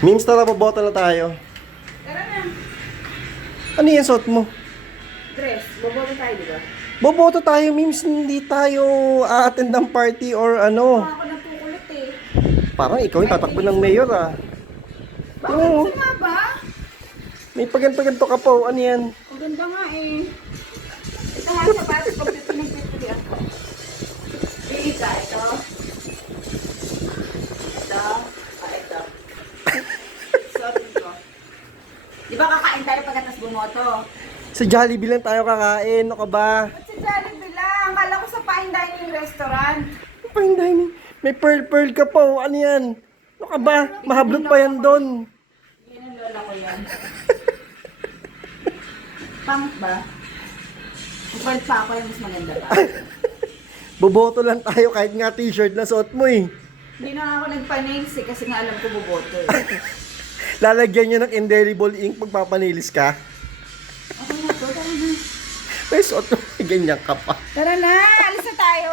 Memes, tara, boboto na tayo. Tara na. Ano yan suot mo? Dress. Boboto tayo, di ba? Boboto tayo, Memes. Hindi tayo a-attend ng party or ano. Ako nagkukulit eh. Parang ikaw yung tatakbo ng mayor ah. Bakit? Oo. Saan nga ba? May paganto-ganto ka po. Ano yan? Ang ganda nga eh. Ito nga sa batas pag pinagpipilihan ko. Pili ka. Ito. Ito. Ito. Sorry ko. Di ba kakain tayo pagkatas bumoto? Sa Jollibee lang tayo kakain. Ano ka ba? Ba't sa Jollibee lang? Kala ko sa fine dining restaurant. Fine dining. May pearl ka po. Ano yan? Ano ka ba? Mahablot pa yan doon. Yan ang lola ko yan. Pangit ba? Kung pearl pa ako, yung mas maganda pa. Boboto lang tayo kahit nga t-shirt na suot mo eh. Hindi na ako nagpa-nails eh, kasi nga alam ko buboto eh. Lalagyan niya ng indelible ink pagpapanilis ka. Okay na to, tara na. May suot mo. Ganyan ka pa. Tara na, alis na tayo.